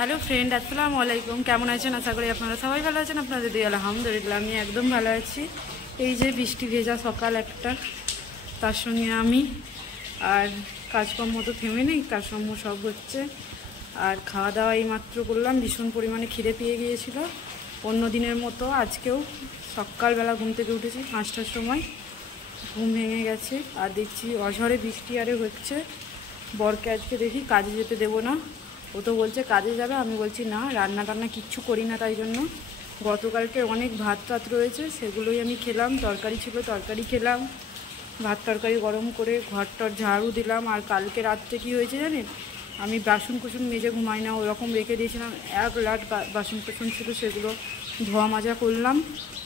Hello friend, আসসালামু আলাইকুম। কেমন আছেন? আশা করি আপনারা সবাই ভালো আছেন। আপনাদের দিয়ে আলহামদুলিল্লাহ আমি একদম ভালো আছি। এই যে বৃষ্টি ভেজা সকাল একটা, তার সঙ্গে আমি আর কাজকর্ম তো থেমে নেই, কাজকর্ম সব হচ্ছে। আর খাওয়া দাওয়া এই মাত্র করলাম, ভীষণ পরিমাণে খিদে পেয়ে গিয়েছিল। অন্য দিনের মতো আজকেও সকালবেলা ঘুম থেকে উঠেছি 5টার সময়, ঘুম ভেঙে গেছে। আর দেখছি অঝরে বৃষ্টি আরে হচ্ছে। বরকে আজকে দেখি কাজে যেতে দেবো না, ও তো বলছে কাজে যাবে, আমি বলছি না, রান্না টান্না কিচ্ছু করি না। তাই জন্য গতকালকে অনেক ভাত টাত রয়েছে, সেগুলোই আমি খেলাম। তরকারি ছিল, তরকারি খেলাম, ভাত তরকারি গরম করে ঘর টর ঝাড়ু দিলাম। আর কালকে রাত্রে কী হয়েছে জানেন, আমি বাসন কুসুন মেজে ঘুমাই না, ওরকম রেখে দিয়েছিলাম। এক লাট বাসন কুসুন ছিল, সেগুলো ধোয়া মাজা করলাম।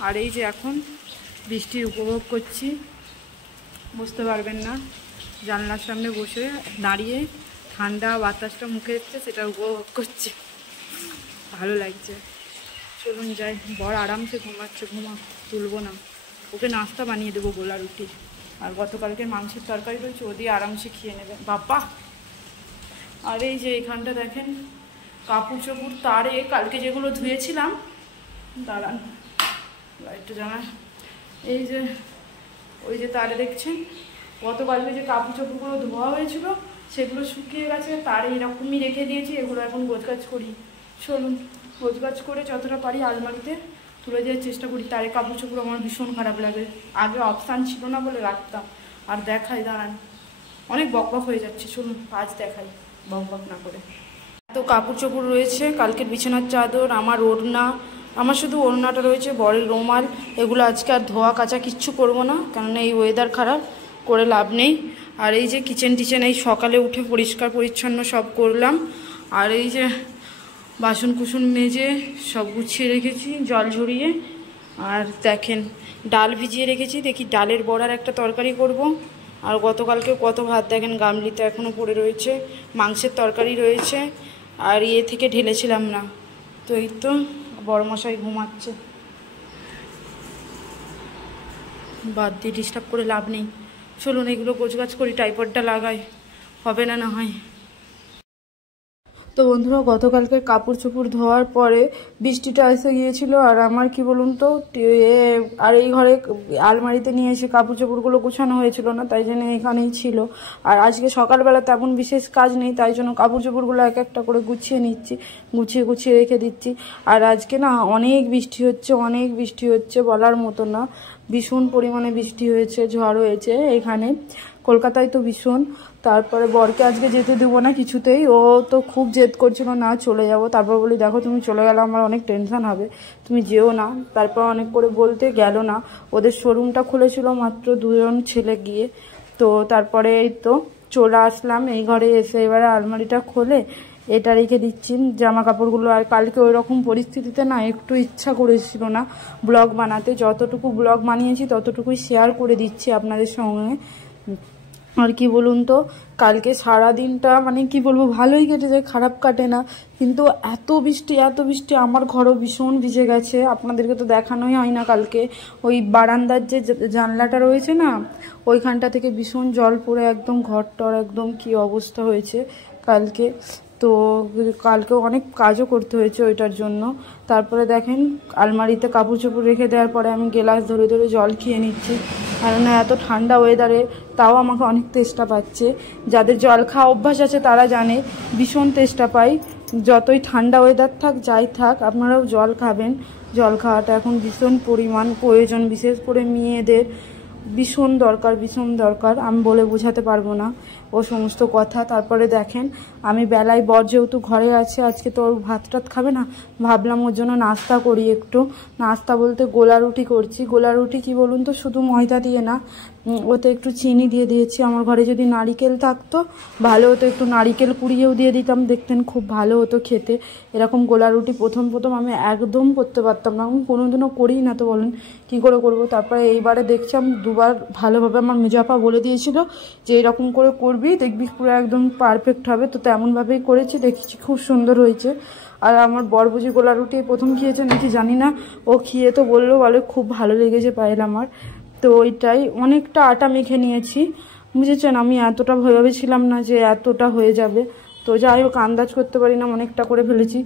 আর এই যে এখন বৃষ্টির উপভোগ করছি, বুঝতে পারবেন না, জানলার সামনে বসে দাঁড়িয়ে ঠান্ডা বাতাসটা মুখে এসছে, সেটা উপভোগ করছি, ভালো লাগছে। চলুন যাই। বর আরামসে ঘুমাচ্ছে, তুলবো না, ওকে নাস্তা বানিয়ে দেবো গোলা রুটি। আর গতকালকে মাংসের তরকারি রয়েছে, ও দিয়ে আরামসে খেয়ে নেবে বাবা। আর এই যে এখানটা দেখেন কাপড় চোপড় তারে কালকে যেগুলো ধুয়েছিলাম, দাঁড়ান একটু জানায়, এই যে ওই যে তারে দেখছেন, গতকালকে যে কাপড় চোপড়গুলো ধোয়া হয়েছিল সেগুলো শুকিয়ে গেছে, তারে এরকমই রেখে দিয়েছি। এগুলো এখন গোছগাছ করি। চলুন গোছগাছ করে যতটা পারি আলমারিতে তুলে দেওয়ার চেষ্টা করি। তারে কাপড় চোপড় আমার ভীষণ খারাপ লাগে, আগে অপশান ছিল না বলে রাখতাম। আর দেখাই, দাঁড়ান, অনেক বকবক হয়ে যাচ্ছে, চলুন আজ দেখাই বকবক না করে। এত কাপড় চোপড় রয়েছে, কালকের বিছানার চাদর, আমার ওড়না, আমার শুধু ওড়নাটা রয়েছে, বরের রুমাল, এগুলো আজকে আর ধোয়া কাচা কিচ্ছু করবো না, কেননা এই ওয়েদার খারাপ, করে লাভ নেই। আর এই যে কিচেন টিচেন এই সকালে উঠে পরিষ্কার পরিচ্ছন্ন সব করলাম। আর এই যে বাসন কুসুন মেজে সব গুছিয়ে রেখেছি জল ঝরিয়ে। আর দেখেন ডাল ভিজিয়ে রেখেছি, দেখি ডালের বড়ার একটা তরকারি করব। আর গতকালকে কত ভাত দেখেন গামলিতে এখনও পড়ে রয়েছে, মাংসের তরকারি রয়েছে। আর ইয়ে থেকে ঢেলেছিলাম না, তো এই তো বড়মশাই ঘুমাচ্ছে, বাদ দিয়ে ডিস্টার্ব করে লাভ নেই। চলুন এগুলো গোছগাছ করি, টাইপডটা লাগাই, হবে না না হয়। তো বন্ধুরা, গতকালকে কাপড় চোপড় ধোয়ার পরে বৃষ্টিটা এসে গিয়েছিল। আর আমার কি বলুন তো, আর এই ঘরে আলমারিতে নিয়ে এসে কাপড় চোপড়গুলো গোছানো হয়েছিল না, তাই জন্য এখানেই ছিল। আর আজকে সকালবেলা তেমন বিশেষ কাজ নেই, তাই জন্য কাপড় চোপড়গুলো এক একটা করে গুছিয়ে নিচ্ছি, গুছিয়ে রেখে দিচ্ছি। আর আজকে না অনেক বৃষ্টি হচ্ছে, বলার মতো না, ভীষণ পরিমাণে বৃষ্টি হয়েছে, ঝড় হয়েছে এখানে, কলকাতায় তো ভীষণ। তারপরে বরকে আজকে যেতে দেবো না কিছুতেই, ও তো খুব জেদ করছিল না চলে যাব। তারপর বলি দেখো তুমি চলে গেলে আমার অনেক টেনশন হবে, তুমি যেও না। তারপর অনেক করে বলতে গেল না, ওদের শোরুমটা খুলেছিল মাত্র 2জন ছেলে গিয়ে। তো তারপরে এই তো চলে আসলাম এই ঘরে এসে, এবারে আলমারিটা খোলে এটা রেখে দিচ্ছি জামা কাপড়গুলো। আর কালকে ওই রকম পরিস্থিতিতে না একটু ইচ্ছা করেছিল না ব্লগ বানাতে, যতটুকু ব্লগ বানিয়েছি ততটুকুই শেয়ার করে দিচ্ছি আপনাদের সঙ্গে। আর কি বলুন তো, কালকে সারা দিনটা মানে কি বলবো, ভালোই কেটে যায়, খারাপ কাটে না। কিন্তু এত বৃষ্টি, আমার ঘরও ভীষণ ভিজে গেছে, আপনাদেরকে তো দেখানোই হয় না। কালকে ওই বারান্দার যে জানলাটা রয়েছে না, ওইখানটা থেকে ভীষণ জল পড়ে একদম ঘরটর একদম কি অবস্থা হয়েছে কালকে। তো কালকেও অনেক কাজও করতে হয়েছে ওইটার জন্য। তারপরে দেখেন আলমারিতে কাপড় চোপড় রেখে দেওয়ার পরে আমি গ্লাস ধরে ধরে জল খেয়ে নিচ্ছি, কারণ এত ঠান্ডা ওয়েদারে তাও আমাকে অনেক তেষ্টা পাচ্ছে। যাদের জল খাওয়া অভ্যাস আছে তারা জানে ভীষণ তেষ্টা পাই, যতই ঠান্ডা ওয়েদার থাক যাই থাক আপনারাও জল খাবেন। জল খাওয়াটা এখন ভীষণ পরিমাণ প্রয়োজন, বিশেষ করে মেয়েদের ভীষণ দরকার, আমি বলে বোঝাতে পারবো না ও সমস্ত কথা। তারপরে দেখেন আমি বেলায় বর যেহেতু ঘরে আছে, আজকে তো ওর ভাত টাত খাবে না, ভাবলাম ওর জন্য নাস্তা করি একটু। নাস্তা বলতে গোলা রুটি করছি। গোলা রুটি কি বলুন তো, শুধু ময়দা দিয়ে না, ওতে একটু চিনি দিয়ে দিয়েছি। আমার ঘরে যদি নারিকেল থাকতো ভালো হতো, একটু নারিকেল কুড়িয়েও দিয়ে দিতাম, দেখতেন খুব ভালো হতো খেতে। এরকম গোলা রুটি প্রথম আমি একদম করতে পারতাম না, আমি কোনোদিনও করিই না, তো বলেন কী করে করবো। তারপরে এইবারে দেখছিলাম দুবার ভালোভাবে আমার মেজাপা বলে দিয়েছিল যে এরকম করে করবি, দেখবি পুরো একদম পারফেক্ট হবে। তো তেমনভাবেই করেছি, দেখেছি খুব সুন্দর হয়েছে। আর আমার বর বুঝি গোলা রুটি প্রথম খেয়েছে নাকি জানি না, ও খেয়ে তো বলে খুব ভালো লেগেছে পায়েল আমার। তো ওইটাই অনেকটা আটা মেখে নিয়েছি, বুঝেছেন। আমি এতটা ভেবেছিলাম না যে এতটা হয়ে যাবে, তো যাই হোক আন্দাজ করতে পারি না, অনেকটা করে ফেলেছি।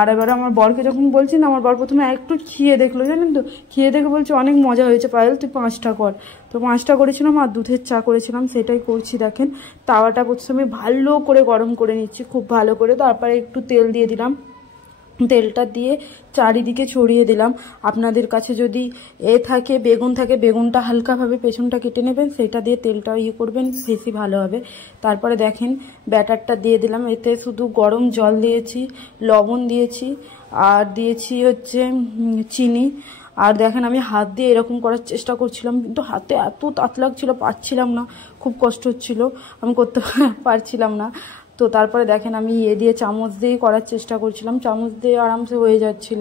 আর এবারে আমার বরকে যখন বলছি না, আমার বর প্রথমে একটু খেয়ে দেখলো, জানেন তো, খেয়ে দেখে বলছে অনেক মজা হয়েছে পায়েল, তুই 5টা কর। তো 5টা করেছিলাম আর দুধের চা করেছিলাম, সেটাই করছি। দেখেন তাওয়াটা প্রথমে ভালো করে গরম করে নিচ্ছি, খুব ভালো করে। তারপরে একটু তেল দিয়ে দিলাম, তেলটা দিয়ে চারিদিকে ছড়িয়ে দিলাম। আপনাদের কাছে যদি থাকে বেগুন থাকে, বেগুনটা হালকাভাবে পেছনটা কেটে নেবেন, সেটা দিয়ে তেলটা করবেন, বেশি ভালো হবে। তারপরে দেখেন ব্যাটারটা দিয়ে দিলাম, এতে শুধু গরম জল দিয়েছি, লবণ দিয়েছি, আর দিয়েছি হচ্ছে চিনি। আর দেখেন আমি হাত দিয়ে এরকম করার চেষ্টা করছিলাম, কিন্তু হাতে এত তাত লাগছিল, পারছিলাম না, খুব কষ্ট হচ্ছিল, আমি করতে পারছিলাম না। তো তারপরে দেখেন আমি দিয়ে চামচ দিয়ে করার চেষ্টা করছিলাম, চামচ দিয়ে আরামসে হয়ে যাচ্ছিল।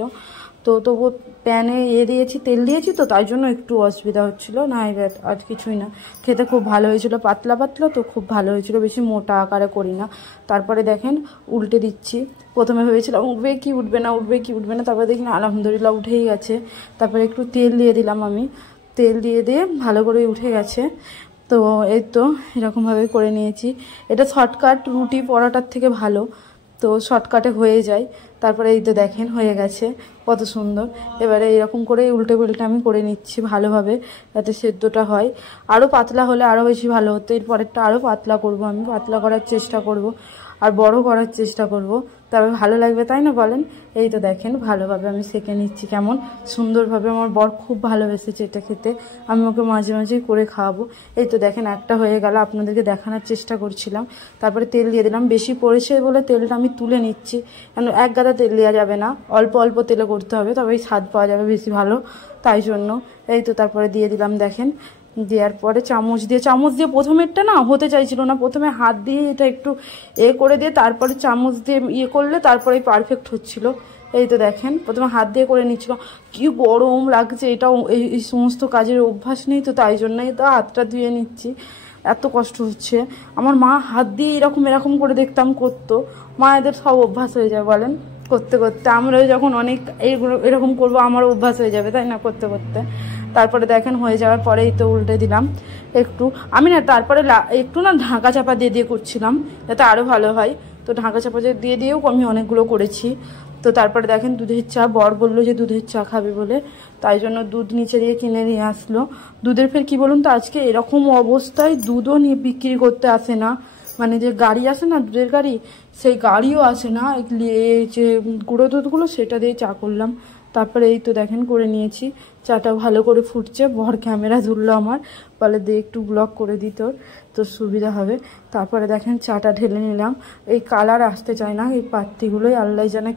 তো তবু প্যানে দিয়েছি, তেল দিয়েছি, তো তাই জন্য একটু অসুবিধা হচ্ছিল, না এবার আর কিছুই না। খেতে খুব ভালো হয়েছিল, পাতলা পাতলা, তো খুব ভালো হয়েছিল, বেশি মোটা আকারে করি না। তারপরে দেখেন উল্টে দিচ্ছি। প্রথমে ভেবেছিলাম উঠবে কি উঠবে না, উঠবে কি উঠবে না, তারপরে দেখি আলহামদুলিল্লাহ উঠেই গেছে। তারপরে একটু তেল দিয়ে দিলাম, আমি তেল দিয়ে ভালো করে উঠে গেছে। তো এই তো এরকমভাবে করে নিয়েছি। এটা শর্টকাট, রুটি পরোটার থেকে ভালো, তো শর্টকাটে হয়ে যায়। তারপরে এই তো দেখেন হয়ে গেছে কত সুন্দর। এবারে এরকম করে উল্টে পাল্টে আমি করে নিচ্ছি ভালোভাবে, যাতে সেদ্ধটা হয়। আরও পাতলা হলে আরও বেশি ভালো হতো, এরপরেরটা আরও পাতলা করব, আমি পাতলা করার চেষ্টা করব আর বড় করার চেষ্টা করব, তবে ভালো লাগবে, তাই না বলেন? এই তো দেখেন ভালোভাবে আমি সেঁকে নিচ্ছি, কেমন সুন্দরভাবে। আমার বর খুব ভালোবেসেছে এটা খেতে, আমি ওকে মাঝে মাঝেই করে খাওয়াবো। এই তো দেখেন একটা হয়ে গেল, আপনাদেরকে দেখানোর চেষ্টা করছিলাম। তারপরে তেল দিয়ে দিলাম, বেশি পড়েছে বলে তেলটা আমি তুলে নিচ্ছি, কারণ এক গাদা তেল দেওয়া যাবে না, অল্প অল্প তেলে করতে হবে, তবেই স্বাদ পাওয়া যাবে বেশি ভালো, তাই জন্য। এই তো তারপরে দিয়ে দিলাম, দেখেন দেওয়ার পরে চামচ দিয়ে প্রথমেরটা না হতে চাইছিল না, প্রথমে হাত দিয়ে এটা একটু করে দিয়ে তারপরে চামচ দিয়ে করলে তারপরে পারফেক্ট হচ্ছিল। এই তো দেখেন প্রথমে হাত দিয়ে করে নিচ্ছিল, কি গরম লাগছে, এটাও এই সমস্ত কাজের অভ্যাস নেই, তো তাই জন্যই তো হাতটা ধুয়ে নিচ্ছি, এত কষ্ট হচ্ছে। আমার মা হাত দিয়ে এরকম করে দেখতাম করতো, মায়েদের সব অভ্যাস হয়ে যায় বলেন, করতে করতে আমরাও যখন অনেক এইগুলো এরকম করবো আমারও অভ্যাস হয়ে যাবে, তাই না, করতে করতে। তারপরে দেখেন হয়ে যাওয়ার পরেই তো উল্টে দিলাম একটু, আমি না তারপরে একটু না ঢাকা চাপা দিয়ে করছিলাম, যাতে আরও ভালো হয়। তো ঢাকা চাপা দিয়েও আমি অনেকগুলো করেছি। তো তারপরে দেখেন দুধের চা, বর বললো যে দুধের চা খাবে বলে, তাই জন্য দুধ নিচে দিয়ে কিনে নিয়ে আসলো। দুধের ফের কি বলুন তো, আজকে এরকম অবস্থায় দুধও নিয়ে বিক্রি করতে আসে না, মানে যে গাড়ি আসে না দুধের গাড়ি, সেই গাড়িও আসে না, যে গুঁড়ো দুধগুলো সেটা দিয়ে চা করলাম। তারপরে এই তো দেখেন করে নিয়েছি, চাটা ভালো করে ফুটছে, বর ক্যামেরা ধরলো আমার, বলে দিয়ে একটু ব্লগ করে দিত তো সুবিধা হবে। তারপরে দেখেন চাটা ঢেলে নিলাম, এই কালার আসতে চায় না এই পাত্তিগুলোই, আল্লাহ জানে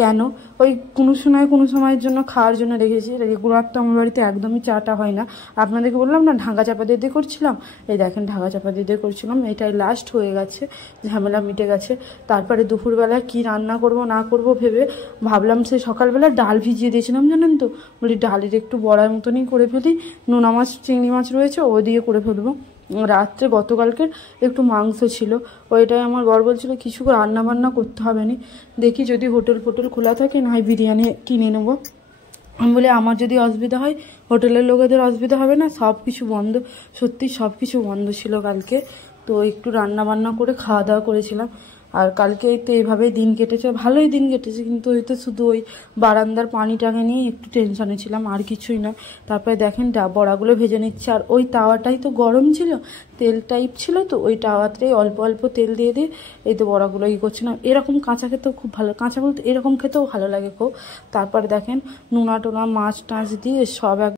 কেন ওই কোনো সময়ের জন্য খাওয়ার জন্য রেখেছি, রেগুলার তো আমার বাড়িতে একদমই চাটা হয় না। আপনাদেরকে বললাম না ঢাকা চাপা দিয়ে করছিলাম, এই দেখেন ঢাকা চাপা দিয়ে করছিলাম, এটাই লাস্ট হয়ে গেছে, ঝামেলা মিটে গেছে। তারপরে দুপুরবেলা কি রান্না করব না করব ভেবে ভাবলাম, সে সকালবেলা ডাল ভিজিয়ে দিয়েছিলাম জানেন তো, বলি ডালের একটু বড়ার মতনই করে ফেলি, নোনা মাছ চিংড়ি মাছ রয়েছে ও দিয়ে করে ফেলবো। রাত্রে গতকালকের একটু মাংস ছিল, ওইটাই আমার বর বলছিল কিছু রান্না বান্না করতে হবে না, দেখি যদি হোটেল খোলা থাকে না হয় বিরিয়ানি কিনে নেবো। আমি বলি আমার যদি অসুবিধা হয়, হোটেলের লোকেদের অসুবিধা হবে না, সব কিছু বন্ধ, সত্যি সব কিছু বন্ধ ছিল কালকে। তো একটু রান্না বান্না করে খাওয়া দাওয়া করেছিলাম। আর কালকে তো এইভাবেই দিন কেটেছে, ভালোই দিন কেটেছে, কিন্তু ওই তো শুধু ওই বারান্দার পানিটাকে নিয়ে একটু টেনশনে ছিলাম, আর কিছুই না। তারপরে দেখেন বড়াগুলো ভেজে নিচ্ছে, আর ওই তাওয়াটাই তো গরম ছিল, তেল টাইপ ছিল, তো ওই তাওয়াতেই অল্প অল্প তেল দিয়ে এই তো বড়াগুলো করছিলাম। এরকম কাঁচা খেতেও খুব ভালো, কাঁচা বলতে এরকম খেতেও ভালো লাগে খুব। তারপরে দেখেন নুনা টোনা মাছ টাছ দিয়ে সব